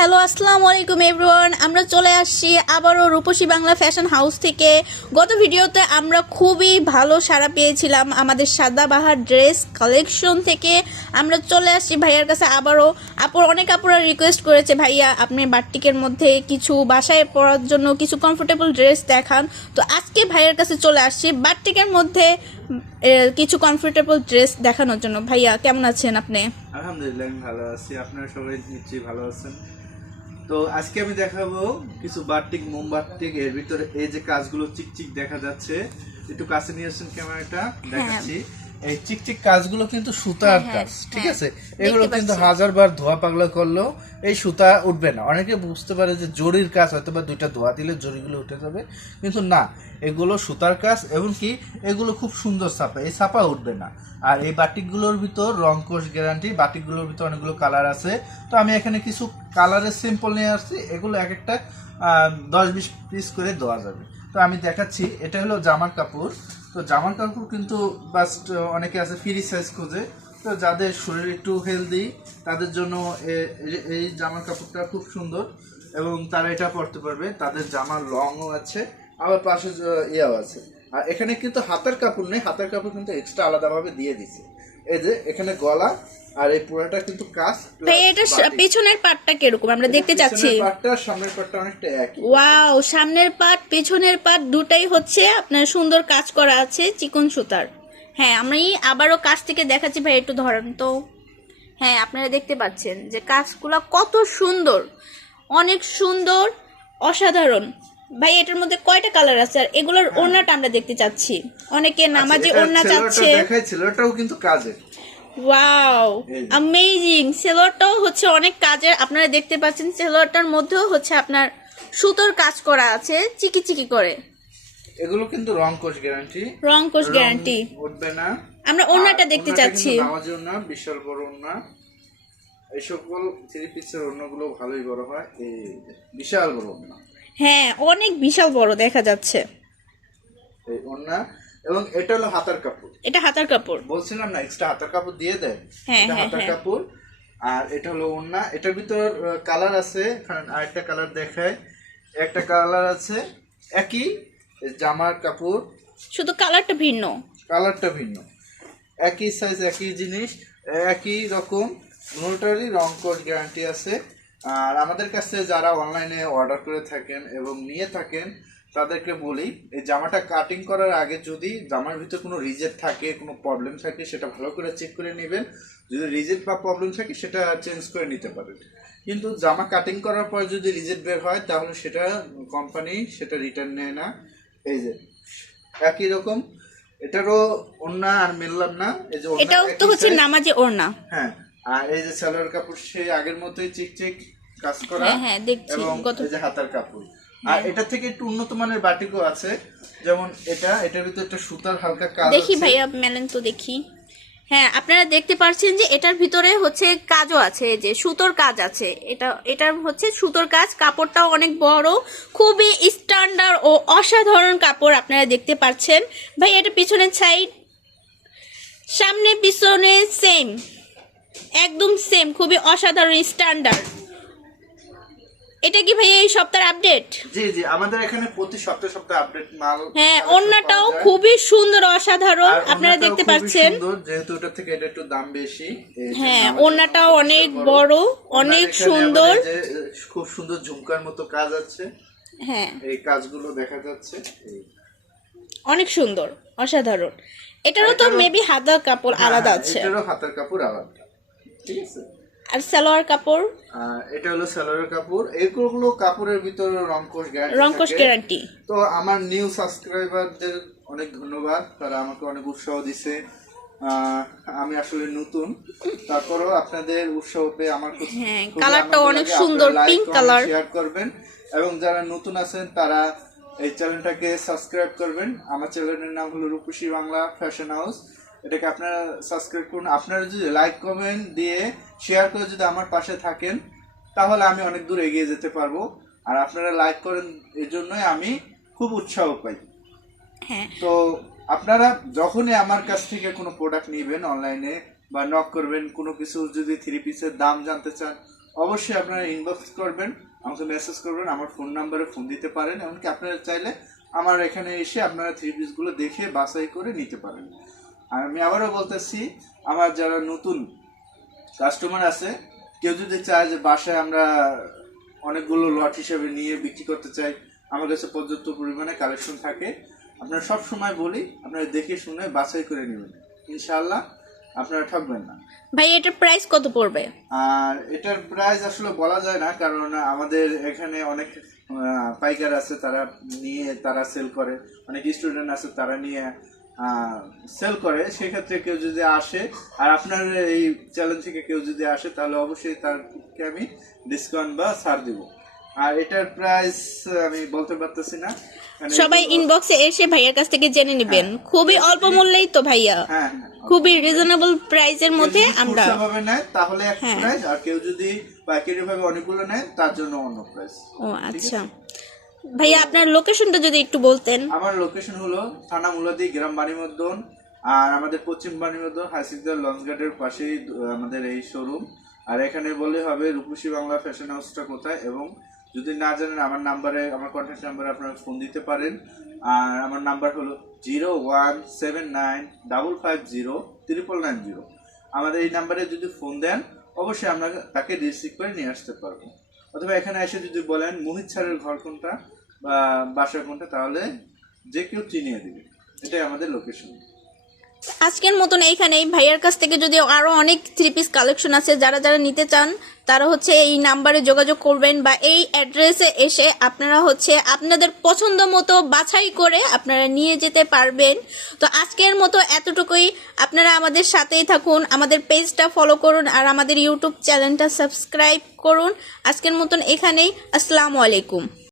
Hello আসসালামু আলাইকুম everyone, আমরা চলে আসছি আবারও রূপসী বাংলা ফ্যাশন হাউস থেকে। গত ভিডিওতে আমরা খুবই ভালো সাড়া পেয়েছিলাম আমাদের সাদাবাহার ড্রেস কালেকশন থেকে। আমরা চলে আসছি ভাইয়ার কাছে আবারও। আপুরা রিকোয়েস্ট করেছে, ভাইয়া আপনি বাটিকের মধ্যে কিছু বাসায় পরার জন্য কিছু কমফোর্টেবল ড্রেস দেখান। তো আজকে ভাইয়ার কাছে চলে আসছি বাটিকের মধ্যে কিছু কমফোর্টেবল ড্রেস দেখানোর জন্য। ভাইয়া কেমন আছেন আপনি? আলহামদুলিল্লাহ আমি ভালো আছি, আপনারা সবাই নিশ্চয়ই ভালো আছেন। তো আজকে আমি দেখাবো কিছু বাটিক, মোমবাটিক। এর ভিতরে এই যে কাজগুলো চিকচিক দেখা যাচ্ছে, একটু কাছে নিয়ে আসছেন ক্যামেরাটা, দেখাচ্ছি। এই চিকচিক কাজগুলো কিন্তু সুতার কাজ, ঠিক আছে? এগুলো কিন্তু হাজারবার ধোয়া পাগলা করলেও এই সুতা উঠবে না। অনেকে বুঝতে পারে যে জরির কাজ, হয়তো বা দুইটা ধোয়া দিলে জরিগুলো উঠে যাবে, কিন্তু না, এগুলো সুতার কাজ। এবং কি এগুলো খুব সুন্দর ছাপা, এই ছাপা উঠবে না। আর এই বাটিকগুলোর ভিতর রং কোষ গ্যারান্টি। বাটিকগুলোর ভিতর অনেকগুলো কালার আছে, তো আমি এখানে কিছু কালারের স্যাম্পল নিয়ে আসছি। এগুলো এক একটা 10-20 পিস করে দেওয়া যাবে। তো আমি দেখাচ্ছি, এটা হলো জামার কাপড়। তো জামার কাপড় কিন্তু বাস্ট অনেকে আছে ফ্রি সাইজ খোঁজে, তো যাদের শরীর একটু হেলদি তাদের জন্য এই জামার কাপড়টা খুব সুন্দর এবং তারা এটা পরতে পারবে। তাদের জামার লংও আছে, আবার পাশে ইয়াও আছে। আর এখানে কিন্তু হাতার কাপড় নেই, হাতার কাপড় কিন্তু এক্সট্রা আলাদাভাবে দিয়ে দিছে। এই যে এখানে গলা আর এই পুরোটা কিন্তু কাজ। এটা পেছনের পাটটা কিরকম আমরা দেখতে চাচ্ছি? পাটটা সামনের পাটটা অনেকটা একই। ওয়াও, সামনের পাট পেছনের পাট দুটাই হচ্ছে আপনার সুন্দর কাজ করা আছে চিকন সুতার। হ্যাঁ, আমি আবারও কাছ থেকে দেখাচ্ছি, ভাই একটু ধরেন তো। হ্যাঁ, আপনারা দেখতে পাচ্ছেন যে কাজগুলো কত সুন্দর, অনেক সুন্দর, অসাধারণ। ভাই এটার মধ্যে কয়টা কালার আছে? আর এগুলোর ওড়নাটা আমরা দেখতে চাচ্ছি। অনেকে নামাজি ওড়না চাচ্ছে। দেখাইছিল, এটাও কিন্তু কাজের। Wow, amazing. সেলোয়ারটাও হচ্ছে অনেক কাজের, আপনারা দেখতে পাচ্ছেন। সেলোয়ারটার মধ্যেও হচ্ছে আপনার সুতোর কাজ করা আছে চিকি চিকি করে। এগুলো কিন্তু রং কোষ গ্যারান্টি, রং কোষ গ্যারান্টি উঠবে না। আমরা ওড়নাটা দেখতে চাচ্ছি। নামাজি ওড়না, বিশাল বড় ওড়না। এই সকল থ্রি পিসের ওড়নাগুলো ভালোই বড় হয়, এই বিশাল বড় ওড়না। হ্যাঁ, অনেক বিশাল বড় দেখা যাচ্ছে এই ওড়না। এবং এটা হলো হাতার কাপড়। এটা হাতার কাপড় বলছিলাম না এক্সট্রা হাতার কাপড় দিয়ে দেয়। হ্যাঁ এটা হ্যাঁ হাতার হ্যাঁ। কাপড়। আর এটা হলো ওড়না। এটার ভিতর কালার আছে, আরেকটা কালার দেখায়। একটা কালার আছে একই জামার কাপড়, শুধু কালারটা ভিন্ন, কালারটা ভিন্ন। একই সাইজ, একই জিনিস, একই রকম, দুটোরই রং কোড গ্যারান্টি আছে। আর আমাদের কাছে যারা অনলাইনে অর্ডার করে থাকেন এবং নিয়ে থাকেন তাদেরকে বলি, এই জামাটা কাটিং করার আগে যদি জামার ভিতরে কোনো রিজেক্ট থাকে, কোনো প্রবলেম থাকে, সেটা ভালো করে চেক করে নেবেন। যদি রিজেক্ট বা প্রবলেম থাকে সেটা চেঞ্জ করে নিতে পারেন। কিন্তু জামা কাটিং করার পর যদি রিজেক্ট বের হয় তাহলে সেটা কোম্পানি সেটা রিটার্ন নেয় না। এই যে একই রকম, এটারও ওড়না আর মিললাম না। এই যে এটাও তো হচ্ছে নামাজি ওড়না। হ্যাঁ, আর এই যে সালোয়ার কাপড় সেই আগের মতোই চিকচিক কাজ করা। হ্যাঁ হ্যাঁ দেখছি। এবং এই যে হাতার কাপড়। আর এটা থেকে একটু উন্নত মানের বাটিকও আছে, যেমন এটার ভিতরে একটা সুতার হালকা কাজ দেখি আছে। ভাইয়া মেলেন তো দেখি। হ্যাঁ, আপনারা দেখতে পাচ্ছেন যে এটার ভিতরে হচ্ছে কাজও আছে, যে সুতোর কাজ আছে। এটার হচ্ছে সুতোর কাজ। কাপড়টাও অনেক বড়, খুবই স্ট্যান্ডার্ড ও অসাধারণ কাপড় আপনারা দেখতে পাচ্ছেন। ভাই এটা পিছনের সাইড, সামনে পিছনে সেম, একদম সেম, খুবই অসাধারণ স্ট্যান্ডার্ড। এটা কি ভাই এই সপ্তাহের আপডেট? জি জি, আমাদের এখানে প্রতি সপ্তাহে আপডেট মাল। হ্যাঁ, ওড়নাটাও খুবই সুন্দর, অসাধারণ, আপনারা দেখতে পাচ্ছেন। যেহেতু এটা থেকে এটা একটু দাম বেশি। হ্যাঁ, ওড়নাটাও অনেক বড়, অনেক সুন্দর, খুব সুন্দর ঝুমকার মতো কাজ আছে। হ্যাঁ, এই কাজগুলো দেখা যাচ্ছে, অনেক সুন্দর, অসাধারণ। এটারও তো মেবি হাতার কাপড় আলাদা আছে। এটারও হাতার কাপড় আলাদা, ঠিক আছে। আর সালোয়ার কাপড়, এটা হলো সালোয়ারের কাপড়। এগুলো কাপড়ের ভিতরে রং কোষ গ্যারান্টি। তো আমার নিউ সাবস্ক্রাইবারদের অনেক ধন্যবাদ, তারা আমাকে অনেক উৎসাহ দিছে। আমি আসলে নতুন, তারপরেও আপনাদের উৎসাহ পেয়ে আমার হ্যাঁ, কালারটা অনেক সুন্দর, পিঙ্ক কালার। শেয়ার করবেন এবং যারা নতুন আছেন তারা এই চ্যানেলটাকে সাবস্ক্রাইব করবেন। আমার চ্যানেলের নাম হলো রূপসী বাংলা ফ্যাশন হাউস। এটাকে আপনারা সাবস্ক্রাইব করুন। আপনারা যদি লাইক কমেন্ট দিয়ে শেয়ার করে যদি আমার পাশে থাকেন তাহলে আমি অনেক দূর এগিয়ে যেতে পারবো। আর আপনারা লাইক করেন, এই জন্যই আমি খুব উৎসাহ পাই। হ্যাঁ, তো আপনারা যখনই আমার কাছ থেকে কোনো প্রোডাক্ট নেবেন অনলাইনে বা নক করবেন, কোনো কিছু যদি থ্রি পিসের দাম জানতে চান, অবশ্যই আপনারা ইনবক্স করবেন, আমাকে মেসেজ করবেন, আমার ফোন নাম্বারে ফোন দিতে পারেন। এমনকি আপনারা চাইলে আমার এখানে এসে আপনারা থ্রি পিসগুলো দেখে বাছাই করে নিতে পারেন। আর আমি আবারও বলতেছি, আমার যারা নতুন কাস্টমার আছে, কেউ যদি চায় যে বাসায় আমরা অনেকগুলো লট হিসেবে নিয়ে বিক্রি করতে চাই, আমার কাছে পর্যাপ্ত পরিমাণে কালেকশন থাকে। আপনারা সব সময় বলি, আপনারা দেখে শুনে বাছাই করে নেবেন, ইনশাআল্লাহ আপনারা ঠকবেন না। ভাই এটার প্রাইস কত পড়বে? আর এটার প্রাইস আসলে বলা যায় না, কারণ আমাদের এখানে অনেক পাইকার আছে, তারা নিয়ে তারা সেল করে, অনেক স্টুডেন্ট আছে তারা নিয়ে সেল করে। সেক্ষেত্রে কেউ যদি আসে আর আপনার এই চ্যালেঞ্জ থেকে কেউ যদি আসে, তাহলে অবশ্যই তারকে আমি ডিসকাউন্ট বা ছাড় দিব। আর এটার প্রাইস আমি বলতে পারতেছি না, সবাই ইনবক্সে এসে ভাইয়ার কাছ থেকে জেনে নেবেন। খুবই অল্প মূল্যেই তো ভাইয়া, হ্যাঁ খুবই রিজনেবল প্রাইসের মধ্যে আমরা ভাবে নেয় তাহলে এক প্রাইস, আর কেউ যদি পাইকারি ভাবে অনেকগুলো নেয় তার জন্য অন্য প্রাইস। ও আচ্ছা ভাইয়া, আপনার লোকেশনটা যদি একটু বলতেন। আমার লোকেশন হলো থানা মুলাদি, গ্রাম বাণীমদ্দন। আর আমাদের পশ্চিম বাণীমদ্দন হাসিকদার লঞ্চ ঘাটের পাশেই আমাদের এই শোরুম। আর এখানে বলে হবে রূপসী বাংলা ফ্যাশন হাউসটা কোথায়, এবং যদি না জানেন আমার নাম্বারে, আমার কন্ট্যাক্ট নাম্বারে আপনারা ফোন দিতে পারেন। আর আমার নাম্বার হলো 0179550390। আমাদের এই নাম্বারে যদি ফোন দেন, অবশ্যই আমরা তাকে রিসিভ করে নিয়ে আসতে পারবো। অথবা এখানে এসে যদি বলেন মোহিত স্যারের ঘর কোনটা বা বাসা কোনটা, তাহলে যে কেউ চিনিয়ে দিবে। এটাই আমাদের লোকেশন। আজকের মতন এইখানেই। ভাইয়ার কাছ থেকে যদি আরো অনেক থ্রি পিস কালেকশন আছে, যারা যারা নিতে চান তারা হচ্ছে এই নাম্বারে যোগাযোগ করবেন, বা এই অ্যাড্রেসে এসে আপনারা হচ্ছে আপনাদের পছন্দ মতো বাছাই করে আপনারা নিয়ে যেতে পারবেন। তো আজকের মতো এতটুকুই। আপনারা আমাদের সাথেই থাকুন, আমাদের পেজটা ফলো করুন, আর আমাদের ইউটিউব চ্যানেলটা সাবস্ক্রাইব করুন। আজকের মতন এখানেই। আসসালামু আলাইকুম।